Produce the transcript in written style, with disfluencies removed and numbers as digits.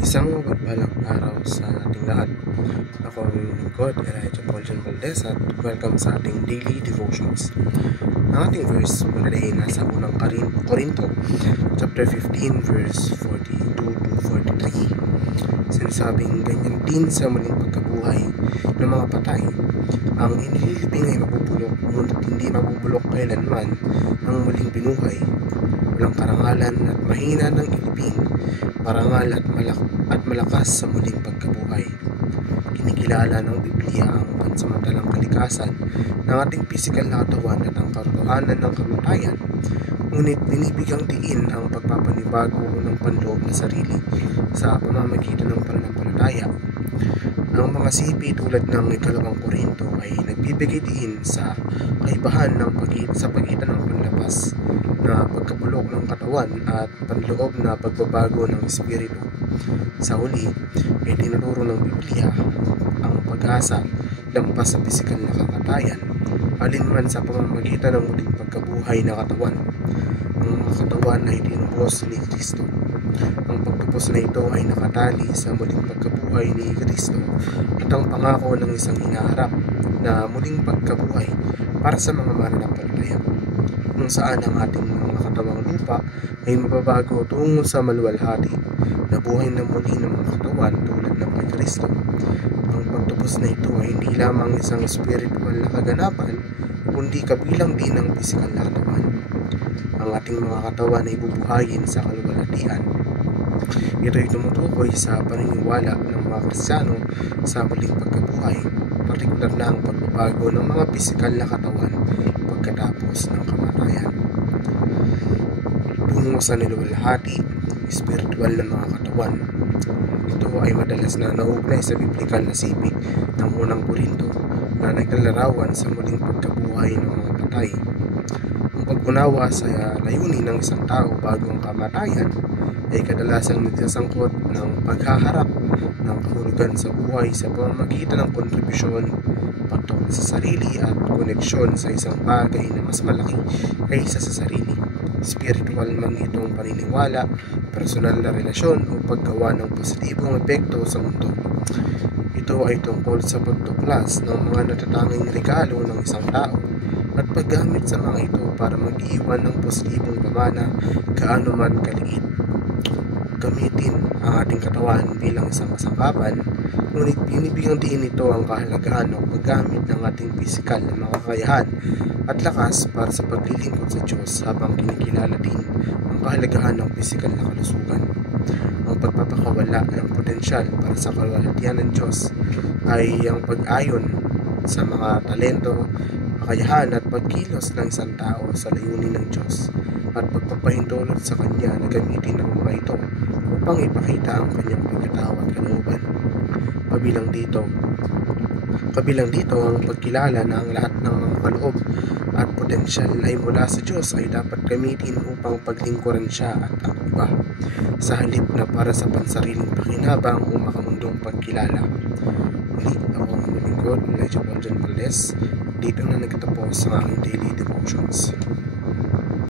Isang mapagpalang araw sa ating lahat. Ako ang inyong lingkod, Elijah Paul John Valdez, at welcome sa ating daily devotions. Ang ating verse muna ay nasa unang Korinto, chapter 15, verse 42 to 43. Sinasabing ganyan din sa muling pagkabuhay ng mga patay. Ang inililibing ay mabubulok, ngunit hindi mabubulok kailanman ang muling binuhay. Walang karangalan at mahina ng ilibing, marangal at malakas sa muling pagkabuhay. Kinikilala ng Biblia ang pansamantalang kalikasan ng ating pisikal na katawan at ang katotohanan ng kamatayan, ngunit binibigyang diin ang pagpapanibago ng panloob na sarili sa pamamagitan ng pananampalataya. Ang mga sipi tulad ng ikalawang Korinto ay nagbibigay diin sa kaibahan ng pagitan ng panlabas na pagkabulok ng katawan at panloob na pagbabago ng espiritu. Sa huli, ay tinuturo ng Biblia ang pag-asa lampas sa pisikal na kamatayan, alinman sa pamamagitan ng muling pagkabuhay na katawan. Ang mga katawan ay tinubos ni Kristo. Ang pagtubos na ito ay nakatali sa muling pagkabuhay ni Kristo at ang pangako ng isang hinaharap na muling pagkabuhay para sa mga mananampalataya, kung saan ang ating mga katawang lupa ay mababago tungo sa maluwalhati na buhay na muli ng mga katawan tulad ng kay Kristo. Ang pagtubos na ito ay hindi lamang isang spiritual na kaganapan, kundi kabilang din ang pisikal na katawan. Ang ating mga katawan ay bubuhayin sa kaluwalhatian. Ito ay tumutukoy sa paniniwala ng mga Kristiyano sa muling pagkabuhay, partikular na ang pagbabago ng mga pisikal na katawan pagkatapos ng kamatayan. Tungo sa niluwalhati, spiritual na mga katawan. Ito ay madalas na nauugnay sa biblikal na sipi ng unang Korinto na naglalarawan sa muling pagkabuhay ng mga patay. Ang pag-unawa sa layunin ng isang tao bago ang kamatayan ay kadalasang nagsasangkot ng paghaharap ng kahulugan sa buhay sa pamamagitan ng kontribusyon, pagtuklas sa sarili at koneksyon sa isang bagay na mas malaki kaysa sa sarili. Spiritual man itong paniniwala, personal na relasyon o paggawa ng positibong epekto sa mundo. Ito ay tungkol sa pagtuklas ng mga natatanging regalo ng isang tao at paggamit sa mga ito para mag-iwan ng positibong pamana gaano man kaliit. Gamitin ang ating katawan bilang isang kasangkapan, ngunit binibigyan din ito ang kahalagahan ng paggamit ng ating pisikal na mga kakayahan at lakas para sa paglilingkod sa Diyos, habang kinikilala din ang kahalagahan ng pisikal na kalusugan. Ang pagpapakawala ng potensyal para sa kaluwalhatian ng Diyos ay ang pag-ayon sa mga talento, kakayahan at pagkilos ng isang tao sa layunin ng Diyos at pagpapahintulot sa Kanya na gamitin ang mga ito upang ipakita ang Kanyang pagkatao at kalooban. Kabilang dito ang pagkilala na ang lahat ng mga kaloob at potensyal ay mula sa Diyos ay dapat gamitin upang paglingkuran Siya at ang iba, sa halip na para sa pansariling pakinabang o makamundong pagkilala. Muli, ako ang inyong lingkod, Elijah Paul John Valdez. Dito na nagtatapos ang aking daily devotions.